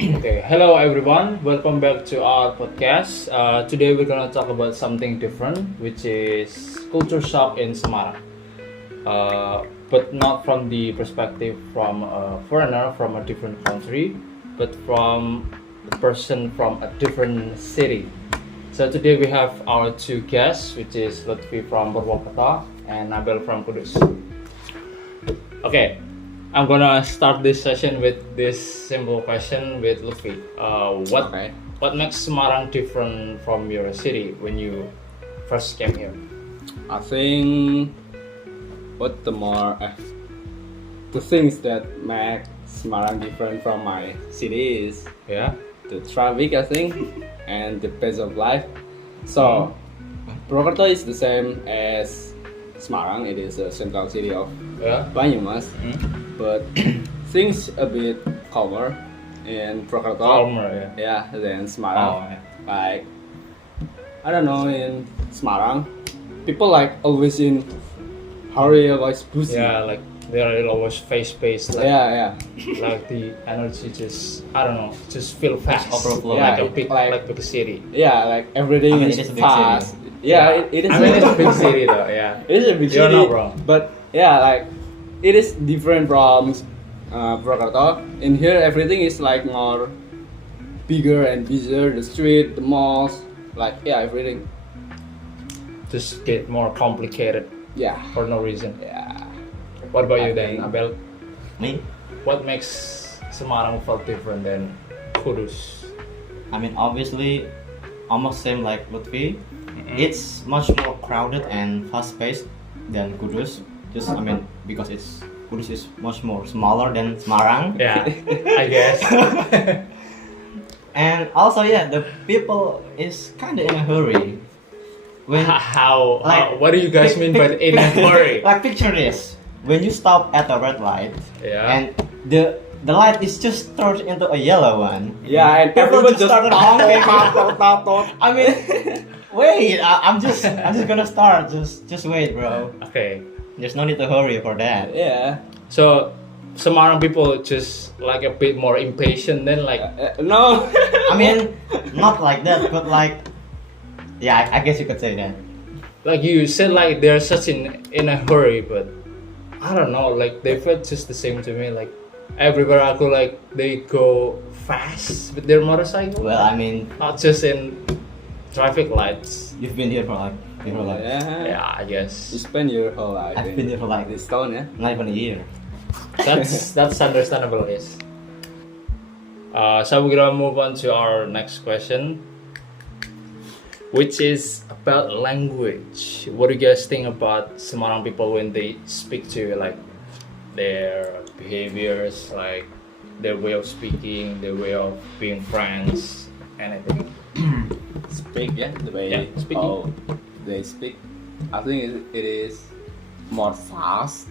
Okay, hello everyone. Welcome back to our podcast. Today we're gonna talk about something different, which is culture shock in Semarang. But not from the perspective from a foreigner from a different country, but from a person from a different city. So today we have our two guests, which is Lutfi from Purwokerto and Nabel from Kudus. Okay, I'm gonna start this session with this simple question with Lutfi. What makes Semarang different from your city when you first came here? I think what the things that make Semarang different from my city is Yeah. the traffic, I think, and the pace of life. So Purwokerto is the same as Semarang. It is a central city of Yeah. Banyumas, but things a bit calmer in Purwokerto. Calmer. Yeah. Yeah, than Oh. Semarang. Yeah. Like I don't know, in Semarang, people like always in hurry, always busy. Yeah, like they're always fast-paced. Like, Yeah. like the energy just I don't know, just feel fast. overflow. Like Yeah, a big like- big city. Yeah, like everything I mean, is it is a big fast. city. Yeah, it is. I mean, it's a big city though. Yeah. It is a big You're city. not wrong. But yeah, like it is different from Purwokerto. In here, everything is like more bigger and busier. The street, the malls, like yeah, everything. Just get more complicated Yeah, for no reason. yeah. What about I you then, think- Abel? Me? What makes Semarang felt different than Kudus? I mean, obviously, almost same like Lutfi. It's much more crowded and fast-paced than Kudus. Just, I mean, because Kudus is much more smaller than Semarang. Yeah, I guess. And also, yeah, the people is kind of in a hurry. When What do you guys mean by in a hurry? Like picture this: when you stop at a red light, Yeah. and the light is just turned into a yellow one. Yeah, and People everyone just just started honking. talk. I mean, wait, I'm just gonna start. Just wait, bro. Okay, There's no need to hurry for that. Yeah. so Semarang people just like a bit more impatient than like No. I mean, not like that, but like, yeah, I guess you could say that. like you said like they're such in a hurry, but I don't know, like they felt just the same to me. Like everywhere I go, like they go fast with their motorcycle. Well, I mean, Not just in traffic lights. you've been here for like, Yeah. Yeah, I You guess spend your whole life. I've been here for like this town, yeah. not even a year. that's understandable. Yes. So we're gonna move on to our next question, which is about language. What do you guys think about Semarang people when they speak to you, like their behaviors, like their way of speaking, their way of being friends, anything? Speak, yeah, the way Yeah, speaking. how they speak. I think it is more fast.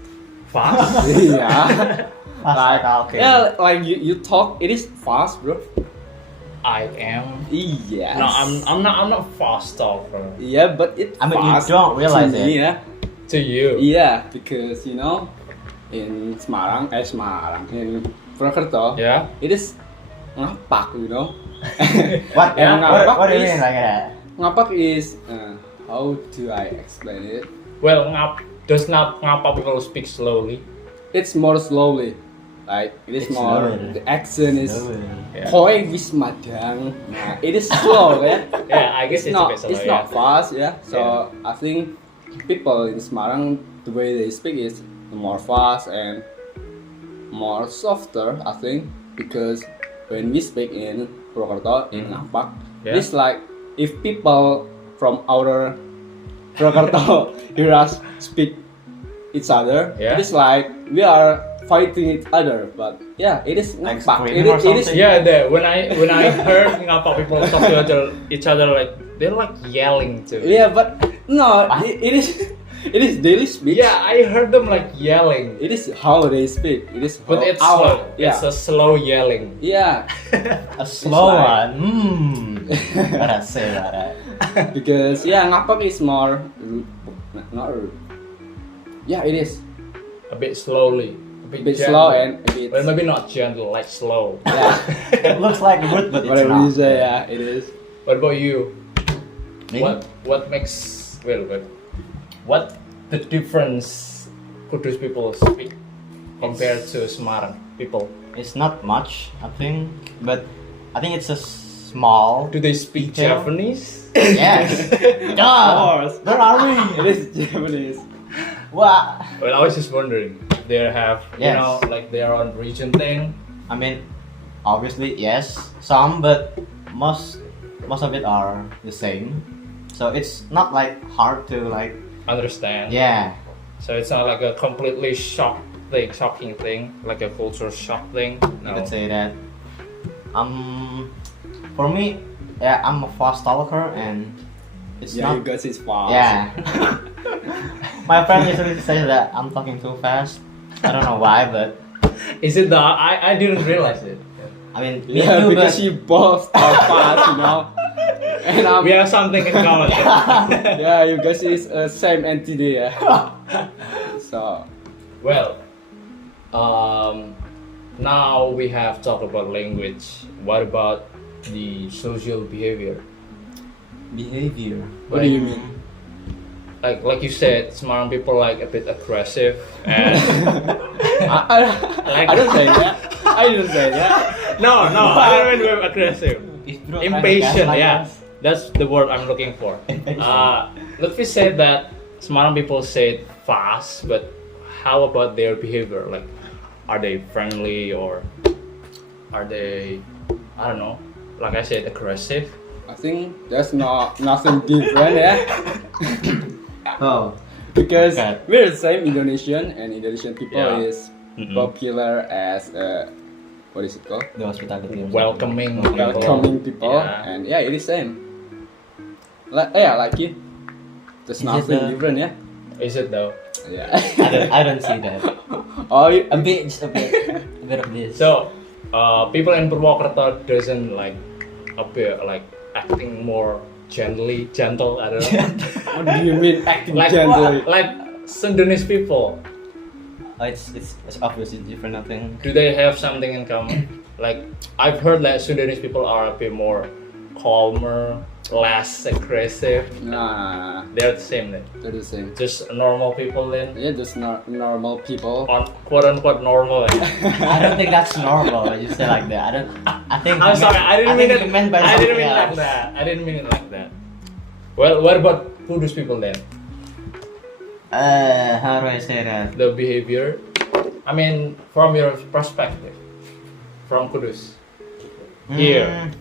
Fast? Yeah. Like, okay. Yeah, like you talk, it is fast, bro. I am. Yes. No, I'm not fast talker. Yeah, but it. I mean, you fast don't realize to it. me, yeah. To you. Yeah, because you know, in Semarang, in Purwokerto, Yeah. it is ngapak, you know. What? Yeah, What do you is- mean like that? Ngapak is how do I explain it? Well, does not ngapa people speak slowly? It's more slowly, like it is It's more. slower. The accent is. Yeah. Koi wis madang. Nah, it is slow, yeah. Yeah, I guess it's a not. bit slow, It's yeah. not fast, yeah. So I think people in Semarang, the way they speak is more fast and more softer. I think because when we speak in Purwokerto in Ngapak, Yeah. it's like if people from outer Purwokerto hear us speak each other, Yeah. it's like we are fighting each other. But yeah, it is Like Ngapak. screaming or It is something? Yeah, when I heard ngapa people talk to each other like they're like yelling too. yeah, but no, it is it is daily speech. Yeah, I heard them like yelling, It is how they speak. It is but how it's our slow. It's a slow yelling. yeah. A slow like- one. Gotta say about that. Because yeah, ngapak is more not rude. Yeah, it is A bit slowly, a bit gentle. slow and a bit Well, maybe not gentle, like slow. yeah. looks like wood, but it's Whatever you not. say, yeah, it is. What about you? Me? What makes what the difference Kudus people speak compared to Semarang people? It's not much, I think, but I think it's a small. Do they speak Detail? Japanese? Yes. Of course. Where are we? It is Japanese. What? Well, I was just wondering. They have Yes. like their own region thing. I mean, obviously yes, some, but most of it are the same. So it's not like hard to like. Understand? Yeah. So it's not like a completely shocking thing, like a culture shock thing. You could say that. For me, yeah, I'm a fast talker and it's Yeah, you not. guys is fast. Yeah. My friend usually says that I'm talking too fast. I don't know why, but Is it the? I didn't realize it. I mean, me Yeah, too, because but you both are fast, you know. And We have something in common. yeah, you guys is same entity, yeah. So Well, now we have talked about language. What about the social behavior? behavior. what do you mean? Like you said, Semarang people like a bit aggressive and I don't say that. I didn't say that. no, I don't mean we're aggressive. If bro Impatient, trying to yeah, gaslight us, that's the word I'm looking for. Lutfi said that Semarang people say it fast, but how about their behavior? Like, are they friendly or are they, I don't know, like I said, aggressive? I think there's nothing different, yeah. Oh, Because Okay. we're the same Indonesian, and Indonesian people Yeah. is Mhm. popular as what is it called? the hospitality. Welcoming Okay. people. Welcoming people, Yeah. and yeah, it is same. Like it. There's Is it nothing the- different, yeah. Is it though? Yeah. I don't see that. Oh, you, A bit, just a bit of this. So, people in Purwokerto doesn't like appear like acting more gentle. I don't know. what do you mean acting like gently? like Sundanese people. It's obviously different. I think. Do they have something in common? Like I've heard that Sundanese people are a bit more calmer, less aggressive. Nah, They're the same then. they're the same. Just normal people then. Yeah, just normal people. On quote unquote normal. I don't think that's normal. When you say like that. I think. I'm sorry, I didn't mean think it. you meant by I didn't something mean it like else. that. I didn't mean it like that. Well, what about Kudus people then? How do I say that? The behavior. I mean, from your perspective, from Kudus. Here.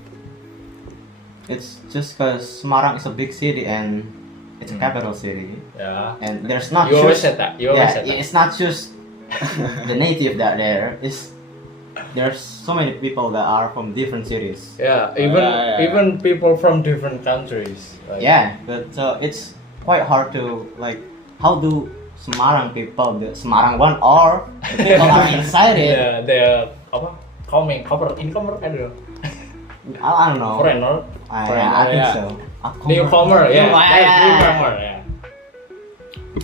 It's just because Semarang is a big city and it's a Mm. capital city, Yeah. and there's not You always just said that. You always yeah, said that. it's not just the native that there's so many people that are from different cities. Yeah. Yeah. Even people from different countries. Like, Yeah, but it's quite hard to like how do Semarang people, the Semarang one or the people are inside it. Yeah. They're apa? Incomer. I don't know. I don't know. Foreigner. I Foreigner, think yeah. so. Newcomer. Yeah. Yeah. Newcomer. Yeah.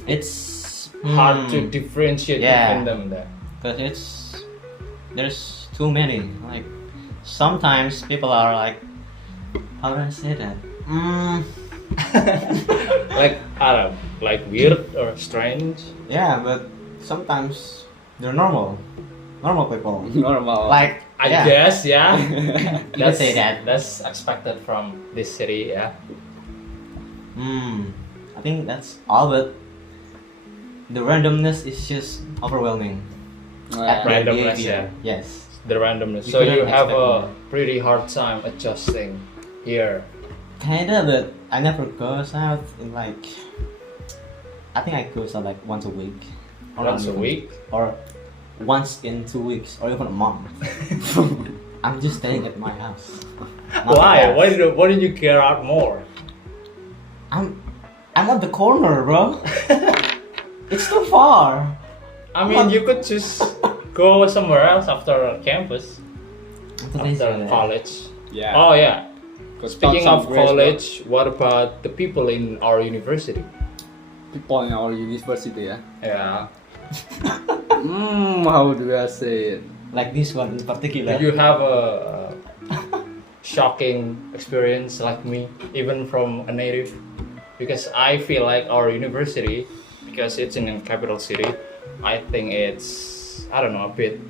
It's Hard to differentiate Yeah. between them. There. because there's too many. Like sometimes people are like, how do I say that? Like I don't know, like weird or strange. Yeah, but sometimes they're normal people. Normal. Like I yeah. guess, yeah. You could say that. That's expected from this city, yeah. I think that's all, but the randomness is just overwhelming. At their Randomness, behavior. Yes. The randomness. You So you couldn't have expect a more. pretty hard time adjusting here. Kinda, but I never goes out in like. I think I goes out like once a week. Or Once a not even- week. Or once in 2 weeks, or even a month. I'm just staying at my house. Not Why? the house. Why did you get out more? I'm at the corner, bro. It's too far. I mean, you could just go somewhere else after campus, after college. Yeah. Oh yeah. Go Speaking start of some grace, college, what about the people in our university? bro. People in our university, yeah. Yeah. How do I say it? Like this one in particular. Do you have a shocking experience like me, even from a native, because I feel like our university, because it's in a capital city, I think it's, I don't know, a bit,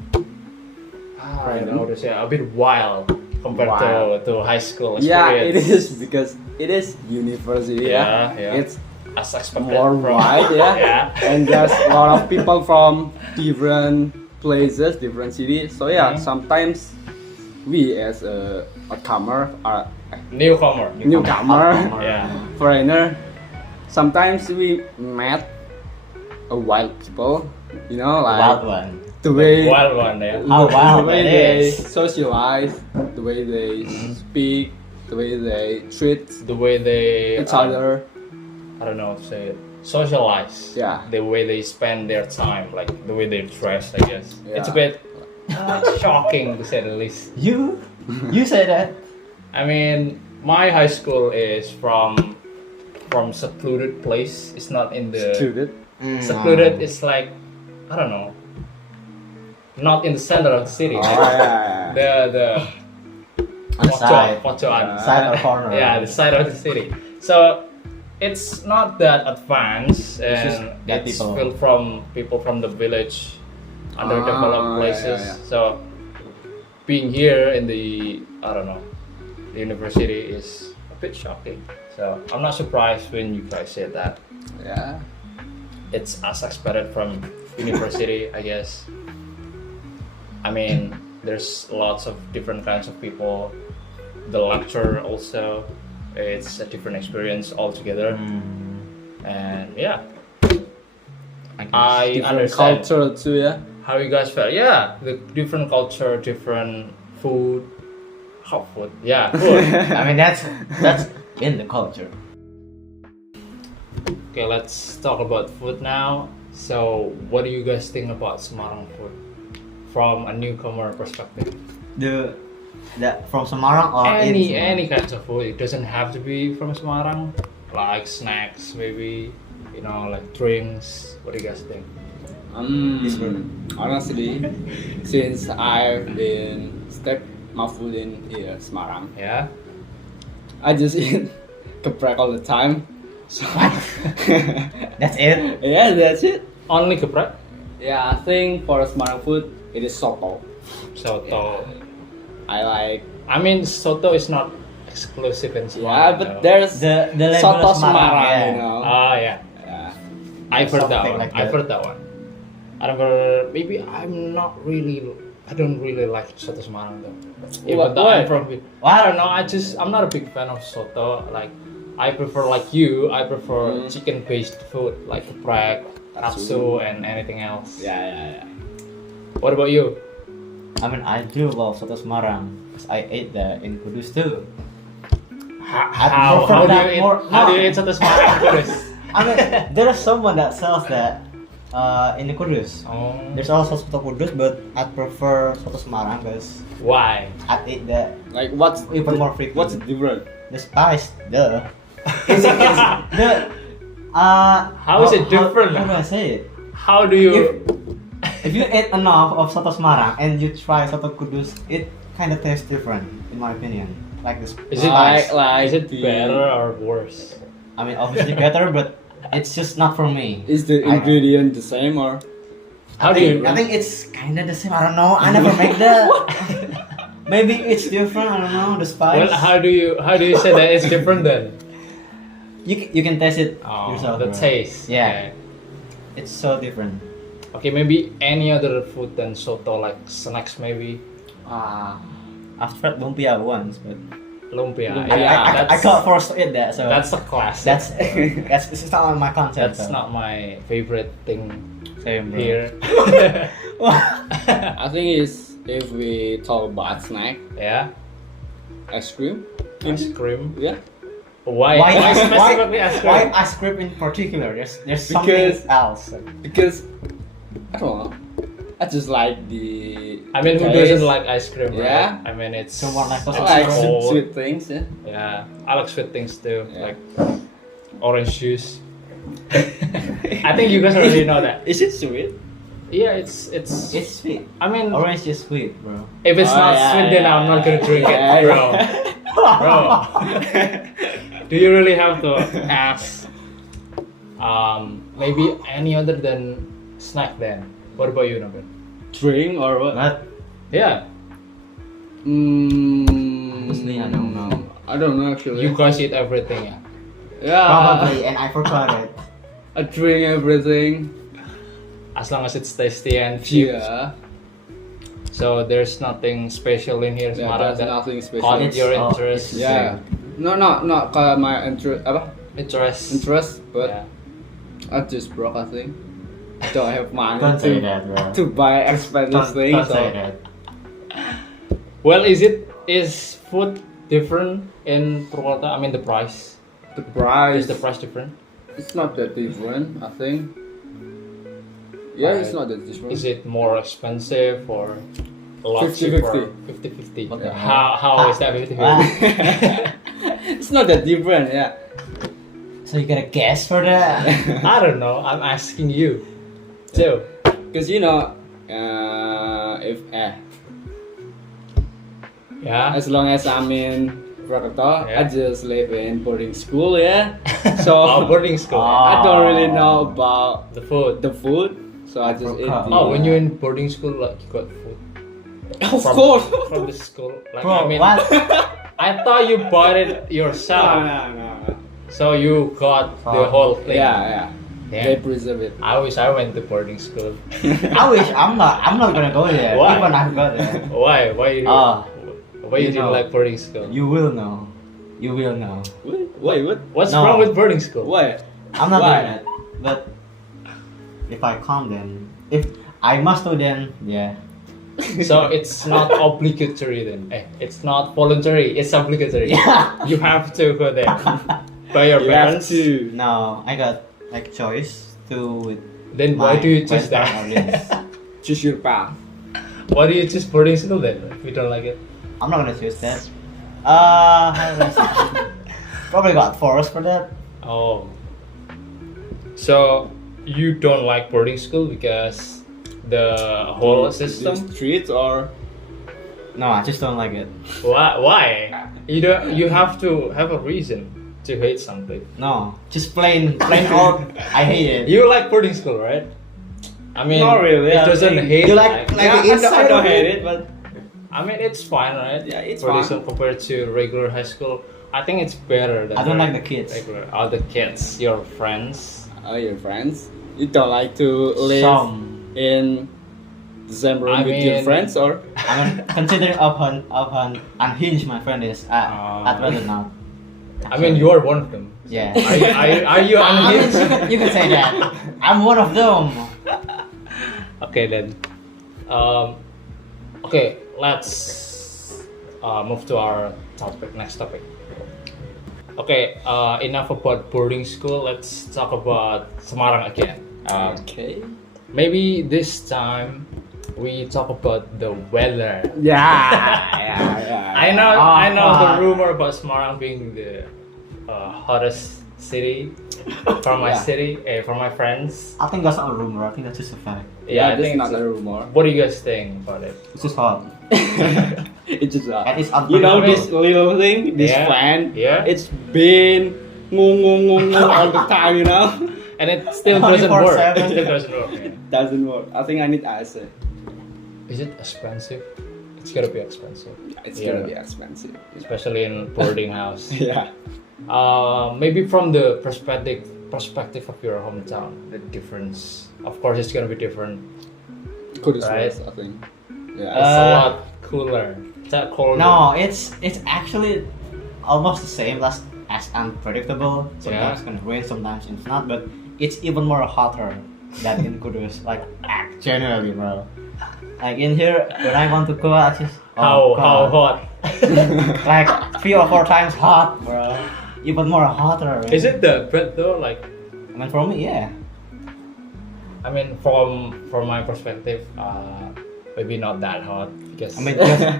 I don't know how to say, a bit wild compared Wild. to high school Yeah, experience. it is because it is university. Yeah, yeah. It's As expected. more from- wide, yeah. Yeah. And there's a lot of people from different places, different cities. So yeah, Mhm. sometimes we as a comer are Newcomer. newcomer, Yeah. foreigner. Sometimes we met a wild people, you know, like Wild one. the way Wild one, yeah. How wild the way it they is. socialize, the way they speak, the way they treat The way they each other. I don't know how to say it. Socialize. Yeah. The way they spend their time, like the way they dress, I guess. It's a Yeah. bit shocking to say the least. You say that. I mean, my high school is from secluded place. It's not in the Student. secluded. It's like, I don't know, not in the center of the city. Oh, yeah. The On the side. Pocoan. Side or corner. Yeah, the side of the city. So it's not that advanced, just and that it's people. filled from people from the village, underdeveloped Ah, places. yeah, yeah. So being here in the, I don't know, the university is a bit shocking. So I'm not surprised when you guys said that. Yeah. It's as expected from university, I guess. I mean, there's lots of different kinds of people. The lecture also, it's a different experience altogether. And yeah, I Different understand culture too, yeah. how you guys felt. Yeah, the different culture, different food. How food? Yeah, food. I mean that's in the culture. Okay, let's talk about food now. So, what do you guys think about Semarang food from a newcomer perspective? The from Semarang or in Any Semarang? kinds of food. It doesn't have to be from Semarang. Like snacks, maybe. You know, like drinks. What do you guys think? Honestly, since I've been step my foot in here, Semarang, Yeah. I just eat geprek all the time. So That's it. yeah, that's it. Only geprek, Yeah, I think for Semarang food, it is soto. soto. I like. I mean, soto is not exclusive in Semarang. Yeah, but though. there's The level soto of Semarang, Semarang, yeah. you know. Ah, yeah. Yeah. I've heard that Something one. like I've that. heard that one. I remember. Maybe I'm not really. I don't really like soto Semarang though. Even though I'm Why? from. I don't know. I'm not a big fan of soto. Like, I prefer like you. I prefer chicken-based food like geprek, rapsu, and anything else. Yeah. What about you? I mean I do love soto Semarang because I ate that in Kudus too. How prefer do that you eat? more- How do no. you eat soto Semarang? Kudus? I mean there is someone that sells that in the Kudus. Oh, There's also soto Kudus, but I prefer soto Semarang because why? I eat that Like what's even more frequent. what's different? The spice, duh. It's the How is it different? How do I say it? How do you? If you eat enough of soto Semarang and you try soto Kudus, it kind of tastes different, in my opinion. Like this. Is it Like- like is it the- better or worse? I mean, obviously better, but it's just not for me. Is the I- ingredient the same or? How do you? I think it's kind of the same. I don't know. I never make that. Maybe it's different. I don't know. The spice. Well, how do you say that it's different then? You can taste it Oh, yourself. the bro. taste. Yeah. It's so different. Okay, maybe any other food than soto, like snacks maybe. I've tried lumpia once, but Lumpia. Lumpia. Yeah, I got forced to eat that. So that's a classic. that's it's not on my concept. That's not my favorite thing same, bro. here. I think it's if we talk about snack, Yeah, ice cream. ice cream. Yeah. Why specifically ice cream? Why ice cream in particular? There's something Because- else. Because I don't know. I just like the. I mean, who taste. doesn't like ice cream? Right? Yeah. I mean, it's Someone like us. I like cold. sweet things. Yeah. Yeah, I like sweet things too, Yeah. like orange juice. I think you guys already know that. Is it sweet? Yeah, it's. It's sweet. I mean, Orange is sweet, bro. if it's Oh, not yeah, sweet, then yeah, I'm not yeah. gonna drink Yeah, it, bro. yeah. Bro, do you really have to ask? Maybe any other than snack then. What about you, Nabil? Drink or what? But Yeah, honestly, I don't know. I don't know actually. you guys eat everything, yeah. Yeah. Probably, and I forgot it. I drink everything. As long as it's tasty and cheap. Yeah. So there's nothing special in here, Yeah, Semarang, there's that nothing special. caught It's- your oh, interest. it's- Yeah. No, not my interest. Interest, but Yeah. I just broke. I think. Don't have money Don't say to, that, bro. to buy expensive things. Don't So. say that. Well, is food different in Purwakarta? I mean, the price. The price. Is the price different? It's not that different. I think. Yeah, it's not that different. Is it more expensive or a lot 50-50. cheaper? 50-50. What the How is that 50-50? It's not that different. Yeah. So you got a guess for that? I don't know. I'm asking you. So, Because you know, if yeah. as long as I'm in Purwakarta, Yeah. I just live in boarding school. Yeah. So Oh, boarding school. I don't really know about The food. the food, so I just eat. Oh, when you're in boarding school, like you got food Of from, course. from the school. Like, Bro, I mean, what? I thought you bought it yourself. No. So you got the Oh. whole thing. Yeah. Yeah. They preserve it. I wish I went to boarding school. I wish I'm not gonna go there. Why? Even I go there. Why? Why you? Ah, why you you didn't know. like boarding school? You will know. You will know. Wait, what? What's No. wrong with boarding school? Why? I'm not Why? doing it. But if I come then, if I must do then, yeah. So it's not obligatory then. It's not voluntary. It's obligatory. Yeah. You have to go there by your You have parents. to. No, I got like choice to. Then why my do you choose Western that? audience. Choose your path. Why do you choose boarding school then? If you don't like it. I'm not gonna choose that. How do I say? Probably got forced for that. Oh. So you don't like boarding school because the whole system? The streets or No, I just don't like it. Why? You don't. You have to have a reason to hate something. No, just plain old. I hate it. You like boarding school, right? I mean, Not really, It I doesn't think. hate. You like yeah, the I inside don't of hate it? it, but I mean, it's fine, right? Yeah, it's boarding fine. school compared to regular high school. I think it's better than. I don't like the kids. Regular. Other kids, your friends. your friends. You don't like to live Some. in the same room I with your mean- friends, or I mean, considering unhinged my friend is, I'd rather not. I mean, you're one of them. Yeah. Are you I mean, unhinged? you can say that. I'm one of them. Okay then. Okay, let's move to our topic. Next topic. Okay, enough about boarding school. Let's talk about Semarang again. okay. Maybe this time we talk about the weather. Yeah. I know, Oh, I know fuck. the rumor about Semarang being the hottest city for my Yeah. city, for my friends. I think that's not a rumor. I think that's just a fact. Yeah, I that's think not it's- a rumor. What do you guys think about it? It's just hot. It's just And it's you know unpredictable. this little thing, this Yeah. fan. Yeah. It's been ngung all the time, you know. And it still doesn't work. 24/7. It still doesn't work. Yeah. Doesn't work. I think I need acid. Is it expensive? It's gotta be expensive, It's Yeah. gonna be expensive. especially in boarding house. Yeah. Maybe from the perspective of your hometown, the difference. Of course, it's gonna be different. Could Right. I think. Yeah. It's a lot cooler. It's not colder. No, it's actually almost the same as unpredictable. Sometimes Yeah. it's gonna rain, sometimes it's not. But it's even more hotter than in Kudus. Like generally, bro. Like in here, when I want to go, I just How hot? like 3 or 4 times hot, bro. Even more hotter. Man. Is it the bread though? Like, I mean, for me, yeah. I mean, from my perspective, maybe not that hot because I mean,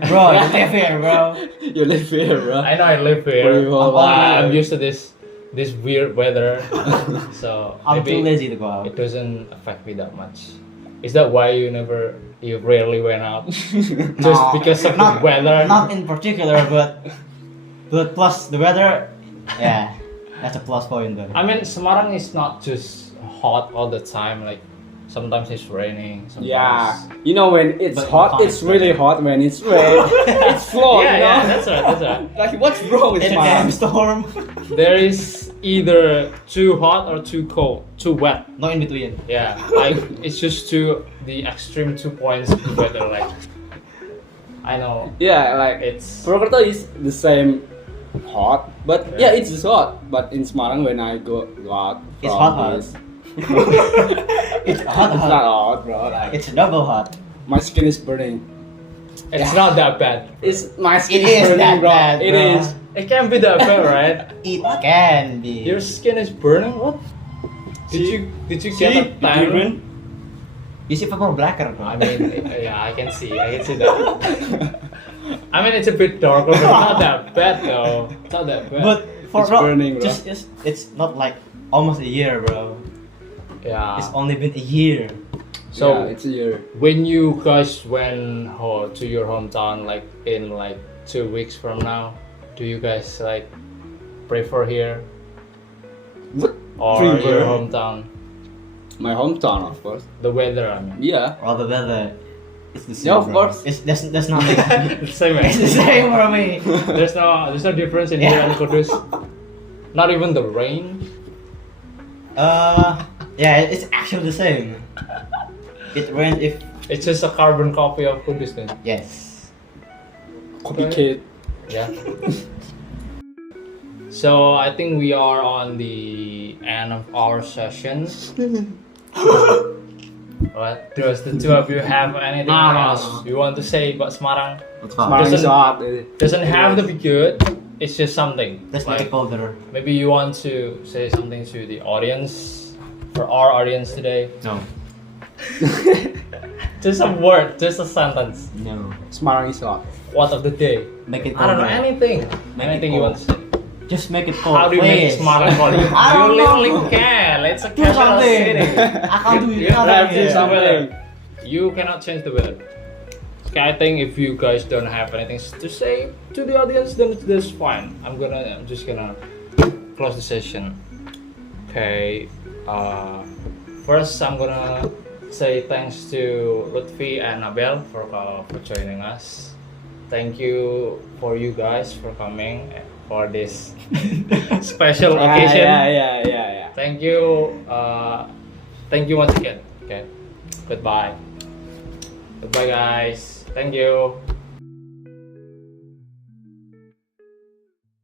bro, you live here, bro. You live here, bro. I know I live Where here. you all I'm live. used to this weird weather, so I'm too maybe lazy to go out. it doesn't affect me that much. Is that why you rarely went out? Just No, because of the not, weather? Not in particular, but plus the weather. Yeah, that's a plus point though. I mean, Semarang is not just hot all the time. Like sometimes it's raining. Sometimes... Yeah, you know when it's But hot, in it's really hot. When it's rain, it's slow. Yeah, you know? yeah, that's right. That's right. Like what's wrong with In a Semarang? damn storm. There is either too hot or too cold, too wet. Not in between. Yeah, like it's just the extreme 2 points of the weather. Like I know Yeah, like it's Purwokerto is the same hot, but Yeah. yeah, it's just hot. But in Semarang, when I go out, It's from hot, this- It's hot, It's hot. not hot, bro. Like It's double hot. my skin is burning. it's not that bad. It's my skin It is is burning, that bro. bad, It bro. is. It can't be that bad, right? It can be. Your skin is burning. What? Did you get a tan? You see people blacker, bro. I mean, yeah, I can see that. I mean, it's a bit darker, but not that bad though. It's not that bad. But for It's Rob, burning, bro. just it's not like almost a year, bro. yeah. It's only been a year. So yeah, it's a year. when you guys went to your hometown, like in like 2 weeks from now, do you guys like prefer here What? or Prefer? your hometown? My hometown, of course. The weather, I mean. Yeah. Or the weather. It's the same. Yeah, of bro. course. It's there's nothing. It's the same. It's the same for me. There's no difference in here Yeah. and Kudus. Not even the rain. Yeah, it's actually the same. It rains if It's just a carbon copy of Kudus then. yes. Copycat. Yeah. So I think we are on the end of our session. What? Does the two of you have anything No, no, else no. you want to say about Semarang? It's Semarang is Doesn't- hot. Doesn't have to be good. It's just something. Let's make Like, it colder. maybe you want to say something to the audience, for our audience today. No. Just a word, just a sentence. No. Semarang is hot. What of the day? Make it I don't know, colder. anything. Make it Anything you want to say. Just make it cold. How do you make please. Semarang cold? You I don't literally know. can. It's a Do capital something. city. I can't do You nothing have to here. do something. You cannot change the weather. Okay, I think if you guys don't have anything to say to the audience, then that's fine. I'm just gonna close the session. Okay. First, I'm gonna say thanks to Lutfi and Abel for joining us. Thank you for you guys for coming for this special occasion. Yeah. Thank you. Thank you once again. Okay. Goodbye. Goodbye, guys. Thank you.